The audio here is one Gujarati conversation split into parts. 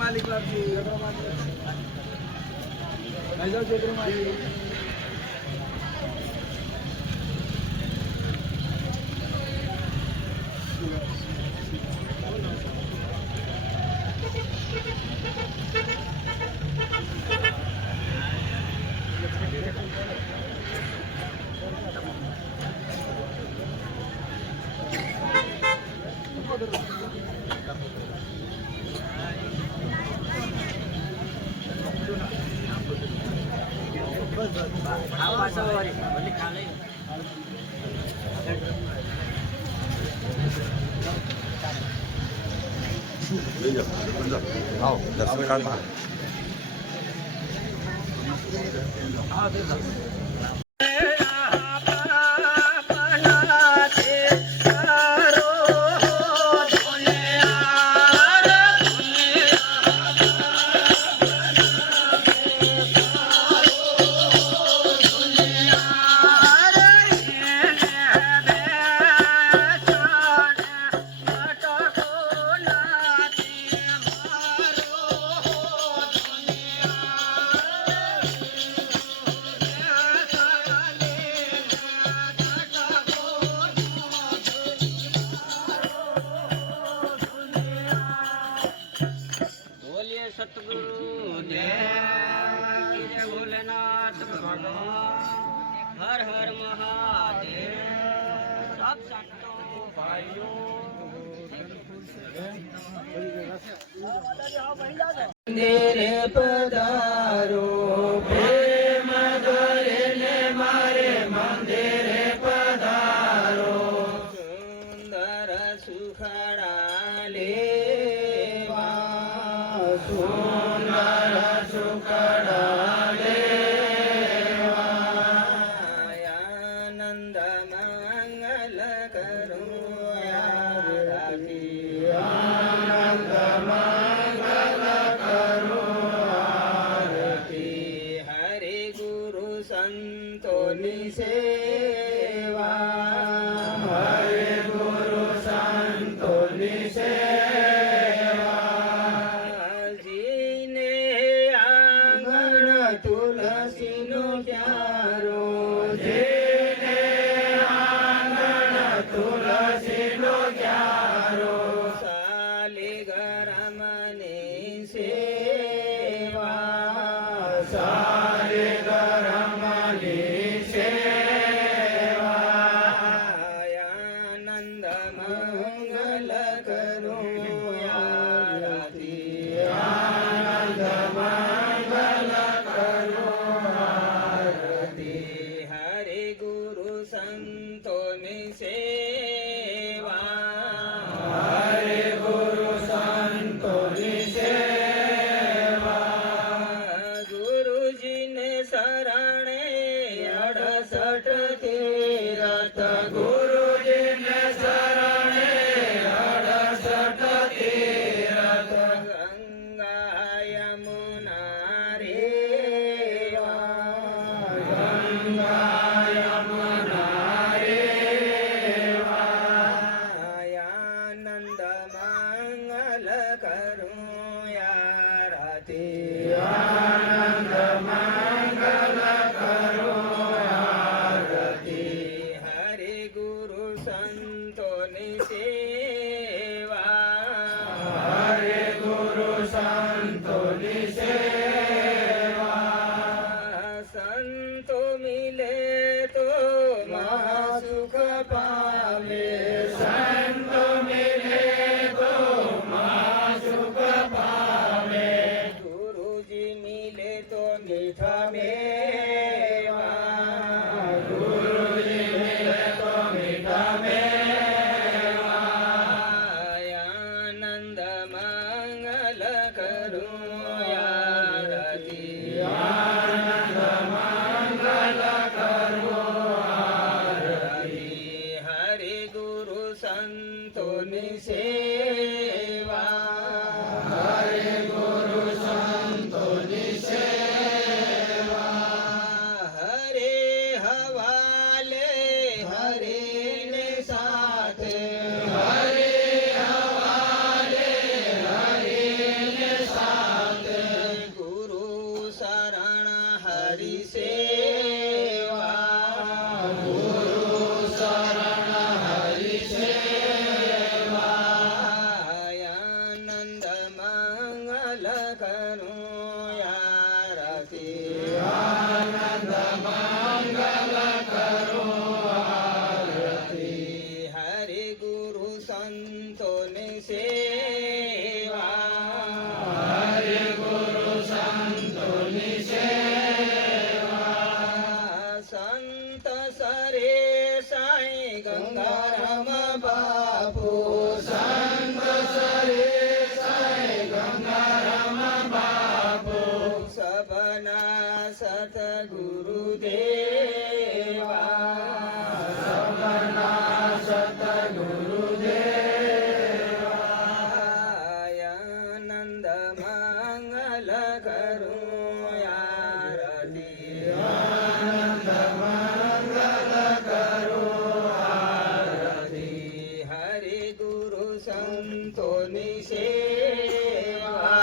માલિક દર્શન કરતા સતગુરુ જય ભોલેનાથ ભગવાન હર હર મહાદેવ સબ સંતો ભાઈઓ મંદિરે પધારો પ્રેમ ધરીને મારે મંદિરે પધારો સુંદર સુખડા લેવા સુંદર સુખડા લેવા આનંદ મંગલ કરું આરતી આનંદ મંગલ કરું આરતી હરે ગુરુ સંતોની સેવા હરે ગુરુ સંતોની સેવા જીને આંગણ તુલસીનો ક્યારો જીને આંગણ તુલસીનો ક્યારો સાલિગ્રામની સેવા સાલિગ્રામની સેવા આનંદ મંગલ કરું આરતી આનંદ મંગલ કરું આરતી હરે ગુરુ સંતોની સેવા હરે ગુરુ સંતોની સેવા ગુરુજીને શરણે 68 તીરથ ગુરુજીને શરણે 68 તીરથ ગંગા યમુના રેવા ગંગા યમુના રેવા આનંદ મંગલ કરું આરતી આનંદ મંગલ કરું આરતી હરે ગુરુ સંતોની સેવા હરે ગુરુ સંતોની સેવા સંતો મિલે તો મહાસુખ પામે સંતો મિલે તો મહાસુખ પામે ગુરુજી મિલે તો મીઠા મેવા ગુરુજી મિલે તો મીઠા મેવા આનંદ મંગલ કરું સંતોની સેવા હરે ગુરુ સંતોની સેવા હરે હવાલે હરે ને સાથે હરે હવાલે હરે ને સાથે ગુરુ શરણ હરિ સેવા ગુરુ શરણ હરિ સેવા આનંદ મંગલ કરું આરતી આનંદ મંગલ કરું આરતી હરિ ગુરુ સંતોની સેવા હરિ ગુરુ સંતોની સેવા સંત સરે સાઈ ગંગારામ બાપુ સંત સરે સાઈ ગંગારામ બાપુ સબના સતગુરુ દેવા સબના સતગુરુ દેવા આનંદ મંગલ કરું આરતી આનંદ મંગલ કરું આરતી હરિ ગુરુ સંતોની સેવા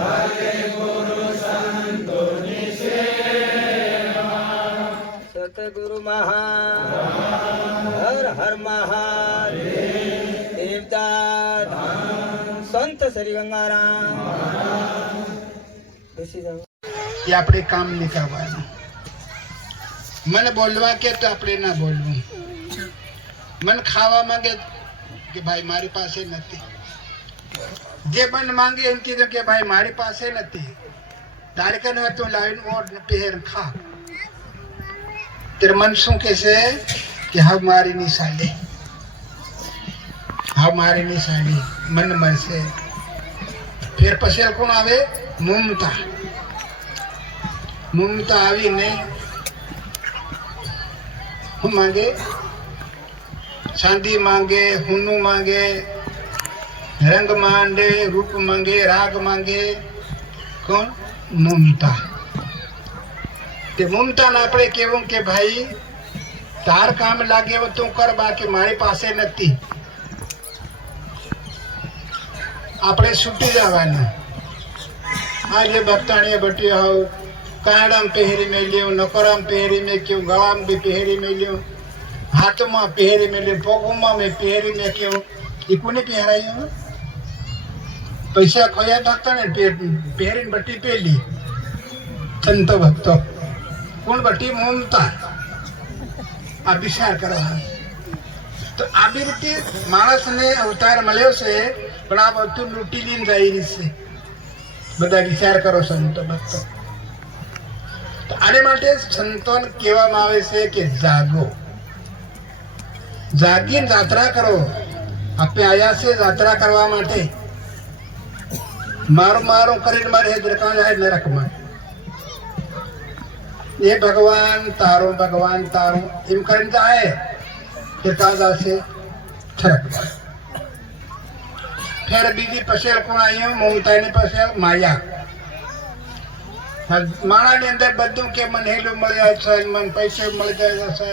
હરિ ગુરુ સંતોની સેવા સતગુરુ હર હર મહાદેવ દેવદાસ સંત શ્રી ગંગારામ બેસી જાઓ એ આપણે કામ નહીં કરવાનું. મને બોલવા કે તો આપણે ના બોલવું. મને ખાવા માંગે કે ભાઈ મારી પાસે નથી. જે મન માંગે એમ કીધું કે ભાઈ મારી પાસે નથી. તારે કને હતું લાવીને ઓર પહેર ખા. ત્યારે મન શું કહેશે કે હા મારી નિશાળી, હા મારી નિશાળી મન મળશે. ફેર પછી કોણ આવે? મમતા. મમતા આવીને શું માંગે? ચાંદી માંગે, હુનું માંગે, રંગ માંગે, રૂપ માંગે, રાગ માંગે. કોણ? મમતા. તે મમતા ને આપણે કેવું કે ભાઈ તાર કામ લાગે એવું તું કર, બાકી મારી પાસે નથી. આપણે છૂટી જવાનું. આજે ભક્તાણીએ બટી હોવ કાંડામ પહેરી મેલ્યું, નકરામ પહેરી મેક્યું, ગળામ બી પહેરી મેલ્યું, હાથમાં પહેરી મેલ્યું, પગમાં મેં પહેરી મેક્યું. એ કોને પહેરાયું? પૈસા ખોયા ભક્તા ને પહેરીને બટી પહેલી. સંતો ભક્તો કોણ બટી? મમતા. આ વિચાર કરવા. તો આવી રીતે માણસને અવતાર મળ્યો છે, પણ આ બધું લૂંટી લઈને જાય છે. બધા વિચાર કરો સંતો ભક્તો. તો આને માટે સંતોને કહેવામાં આવે છે કે જાગો, જાગીને યાત્રા કરો. આપણે આયા છે યાત્રા કરવા માટે. મારું મારું કરીને મારે દ્રકાં જાય નરકમાં. એ ભગવાન તારું, ભગવાન તારું એમ કરીને જાય દ્રકાં જશે ઠરકમાં. ફેર બીજી પસેલ કોણ આવ્યું? મમતાની પસેલ માયા. માણાની અંદર બધું કે મને હેલું મળી જાય છે, મને પૈસે મળી જાય છે,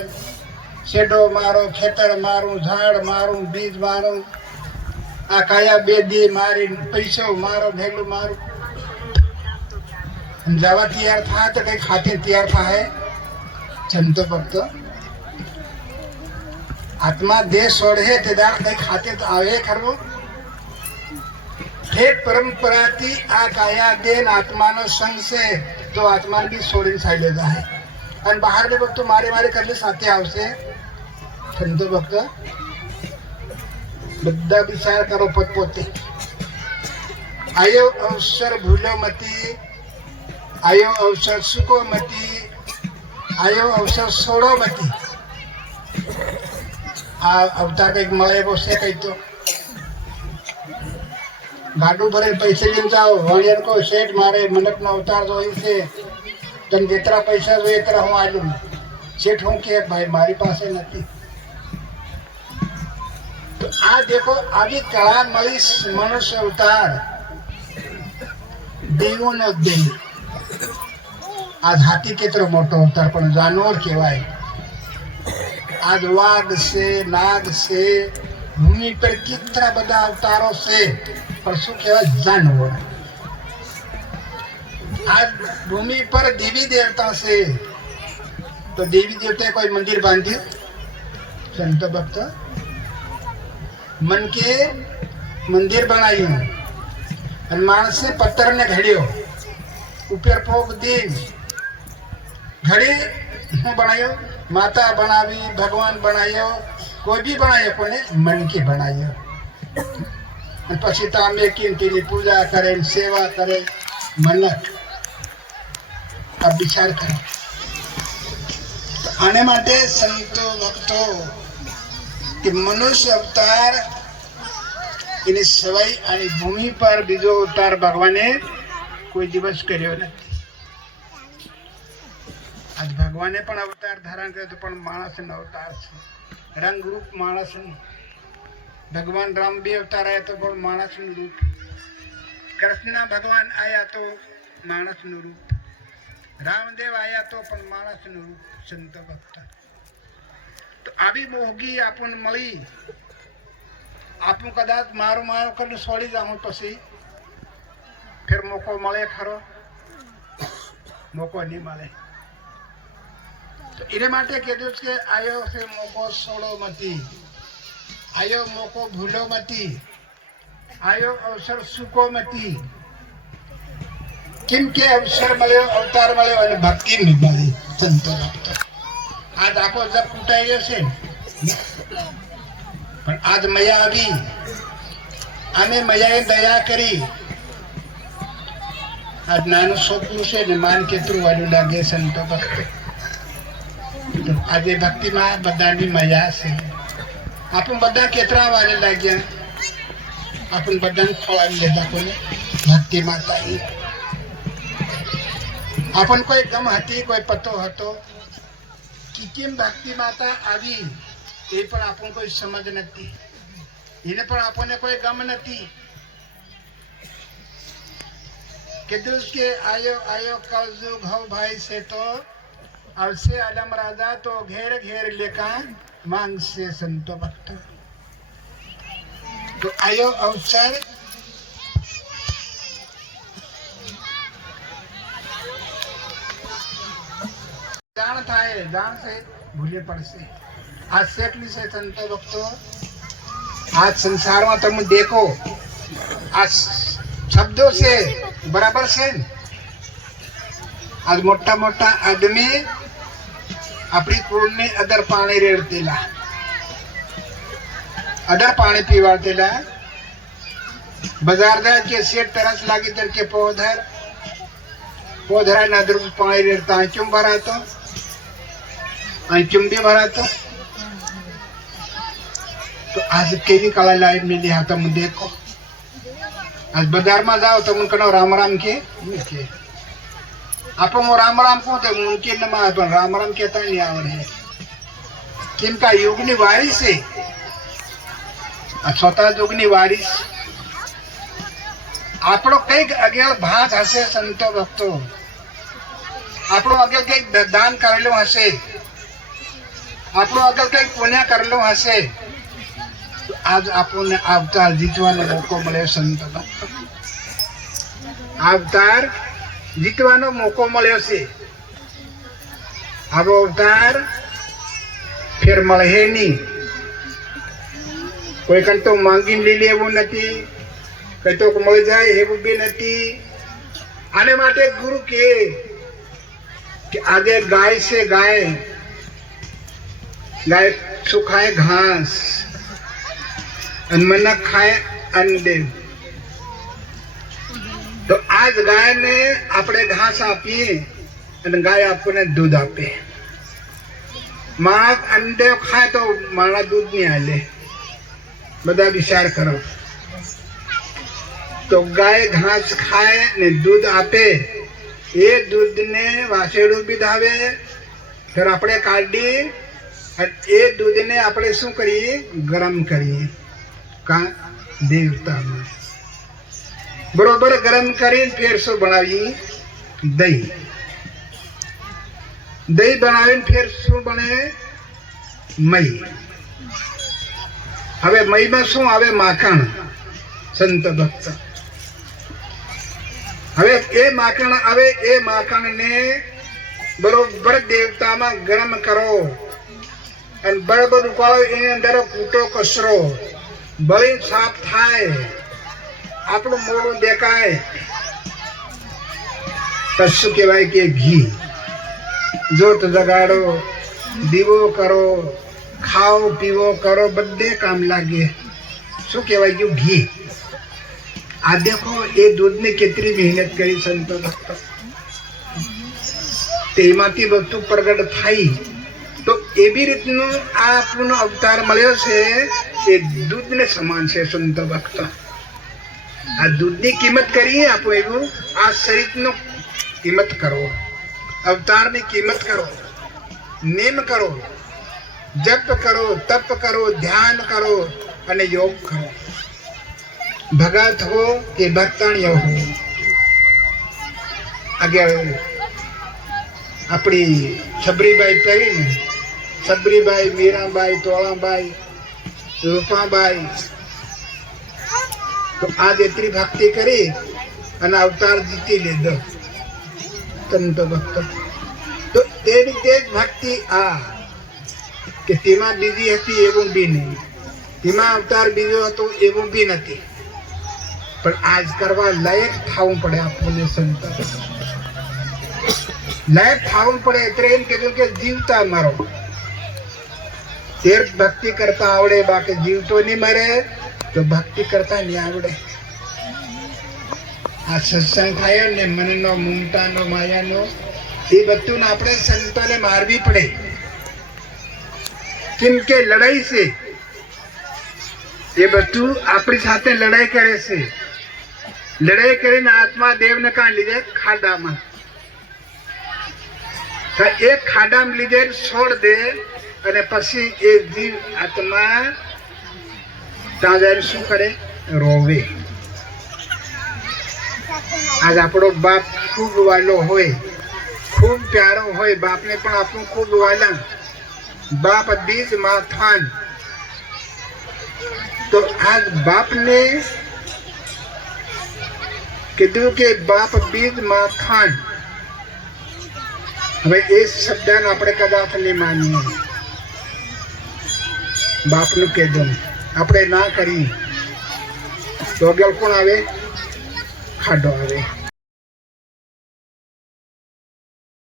શેડો મારો, ખેતર મારું, ઝાડ મારું, બીજ મારું, આ કાયા બે દી મારી, પૈસો મારો, હેલું મારું. જવા તૈયાર થાય તો કઈ ખાતે તૈયાર થાય. સંતો ભક્તો આત્મા દેહ છોડે તે દાડ કઈ ખાતે તો આવે ખરું. ઠેઠ પરંપરાથી આ કાયા દેહ આત્માનો સંગ છે, તો આત્માને બી છોડીને સાઈડે જાય. અને બહાર ને ભક્તો મારી મારી કરલી સાથે આવશે. સંતો ભક્તો બધા વિચાર કરો પોતપોતે. આયો અવસર ભૂલ્યો મતી, આયો અવસર સુકો મતી, આયો અવસર છોડો મતી. આ અવતાર કઈક મળે એવો છે કઈ તો. ગાડું ભરે પૈસે લઈને જાઓ, વણિયર કો શેઠ મારે મનકનો અવતાર જોઈએ છે, તને જેટલા પૈસા જોઈએ એટલા હું આલું. શેઠ હું કે ભાઈ મારી પાસે નથી. તો तो आ देखो આવી કળા મળી મનુષ્ય અવતાર દેવોનો દેવ આજ હાથી કેટલો મોટો અવતાર પણ જાનવર કહેવાય आज वाघ से नाग से भूमि पर कितना बड़ा अवतारों से परसों केवल जानवर आज भूमि पर देवी देवता से तो देवी देवता कोई मंदिर बांधे संत भक्त मन के मंदिर बनाई और मानस ने पत्थर ने घड़ियो ऊपर पोक देव घड़ी बनायो माता बनावी भगवान बनायो कोई भी बनायो कोने मन की बनायो પછી તાંબે કીર્તિની પૂજા કરે સેવા કરે મનક આ વિચાર કરે આને માટે સંતો ભક્તો કે મનુષ્ય અવતાર એની સવાઈ અને ભૂમિ પર બીજો અવતાર ભગવાને કોઈ દિવસ કર્યો નથી आज भगवाने पण अवतार धारण करे तो पण मानस अवतार छे रंग रूप मानस भगवान राम भी अवतार आया तो पण मानस रूप कृष्ण भगवान आया तो मानस रूप रामदेव आया तो पण मानस रूप संत भक्त तो આવી મોગી આપણ મળી આપણ કદાચ મારો મારો કરીને છોડી જાઉં પછી ફેર મોકો મળે ખરો મોકો નહીં મળે तो इरे माटे कहते के आयो से मोको सोड़ो मती आयो मोको भूलो मती आयो अवसर सुको मती किम के अवसर मले अवतार मले और भक्ति में मले संतो भक्त आज आको जब कुटाई से पर आज मया अभी आने मयाए दया करी आज नानो सोपनु से ने मान के थ्रू वालू लागे संतो भक्त આજે ભક્તિમાં બધાની મજા છે આપણે બધા કેટલા વારે લાગ્યા આપણે બધાને ખોળાવી લેતા કોને ભક્તિ માતા આપણ કોઈ ગમ હતી કોઈ પતો હતો કે કેમ ભક્તિ માતા આવી એ પણ આપણને કોઈ સમજ નથી એને પણ આપણને કોઈ ગમ નથી કીધું કે આયો આયો કળજુગ હો ભાઈ છે તો अवसे आलम राजा तो घेर घेर लेका मांग से संतो भक्त तो आयो अवसर जान था जान से भूले पड़ से आज सेकली से संतो भक्तो आज संसार में तुम देखो आज शब्दों से बराबर से आज मोटा मोटा आदमी अपनी कूड़ में अदर पानी रेड़तेला अदर पानी पीवातेला बाजार दार के सेठ तरस लागी तर के पौधरा नदर पानी रेड़ता अंचुम भरा तो अंचुम भी भरा तो आज केवी काला लाइट में लिया तुम देखो आज बाजार में जाओ तो उनका राम राम के आप राम राम को तो उनके नमा राम राम कहता नहीं आवड़े किम का युगनी वारिस है स्वतः युगनी वारिस आपड़ो कई अगेल भात हसे संतो भक्तो आपड़ो अगेल कई दान करेलो हसे आपड़ो अगेल कई पुण्य करेलो हसे तो आज आपने अवतार जीतवानो मौको मळे संतो भक्तो अवतार जीतवानो मौको मळ्यो छे आवो अवतार फेर मळे नहीं कोई कन तो मांगीने ली लेवुं नथी कई तो मळी जाय एवुं बी नथी आने माटे गुरु के कि आगे गाय से गाय गाय सुखाए घास और मनक खाए अंडे तो आज गाय ने अपने घास आपी गाय आपने दूध आपे माणस अंडे खाए तो मारा दूध नहीं आले बदा विचार करो तो गाय घास खाए ने दूध आपे ये दूध ने वासेड़ू भी धावे फिर अपने काढ़ी ये दूध ने अपने शू करिए गरम करिए કા દેવતામાં. બરોબર ગરમ કરીને ફેર શું બનાવી? દહીં. દહીં બનાવીને ફેર શું બને? મઈ. હવે મઈમાં શું આવે? માખણ. સંત ભક્ત હવે એ માખણ આવે, એ માખણને બરોબર દેવતામાં ગરમ કરો અને બરાબર ઉકાળો. એની અંદર કૂટો કચરો બળી સાફ થાય, આપણું મોઢું દેખાય, તો શું કહેવાય કે ઘી. જોત જગાડો, દીવો કરો, ખાઓ પીવો કરો, બધે કામ લાગે. શું કહેવાય ગયું? ઘી. આ દેખો એ દૂધને કેટલી મહેનત કરી સંતો ભક્તો, તેમાંથી વસ્તુ પ્રગટ થઈ. તો એવી રીતનું આ આપણો અવતાર મળ્યો છે એ દૂધને સમાન છે સંતો ભક્તો. આ દૂધની કિંમત કરીએ આપો એવું આ શરીરનો કિંમત કરો, અવતારની કિંમત કરો, નેમ કરો, જપ કરો, તપ કરો, ધ્યાન કરો અને યોગ કરો. ભગત હો કે ભક્તાણીઓ હો. આગળ આપણી છબરીબાઈ કરીને, છબરીબાઈ, મીરાબાઈ, તોળાબાઈ, રૂપાબાઈ, તો આ જેટલી ભક્તિ કરી અને અવતાર જીતી લીધો સંતો ભક્તો. તો તે રીતે જ ભક્તિ આ કે તેમાં બીજી હતી એવું બી નહીં, તેમાં અવતાર બીજો હતો એવું બી નથી, પણ આજ કરવા લાયક થવું પડે આપણને સંતો. લાયક થવું પડે એટલે એમ કીધું કે જીવતા મરો. તે ભક્તિ કરતા આવડે, બાકી જીવતો નહીં મરે તો ભક્તિ કરતા નહીં આવડે. આ સત્સંગ થાય ને મનનો, મમતાનો, માયાનો, એ બધું આપણે સંતોને મારવી પડે. કેમ કે લડાઈ છે, એ બધું આપણી સાથે લડાઈ કરે છે. લડાઈ કરીને આત્મા દેવને કાં લીધે? ખાડામાં. તો એ ખાડામાં લીધે છોડ દે અને પછી એ જીવ આત્મા ત્યાં જઈને શું કરે? રોવે. આજ આપણો બાપ ખૂબ વાલો હોય, ખૂબ પ્યારો હોય, બાપને પણ આપણું ખૂબ વાલા. બાપ બીજ માથાન. તો આજ બાપને કીધું કે બાપ બીજ માથાન. હવે એ શબ્દને આપણે કદાચ નહીં માનીએ. બાપનું કીધું આપણે ના કરી તો આગળ કોણ આવે? ખાડો આવે.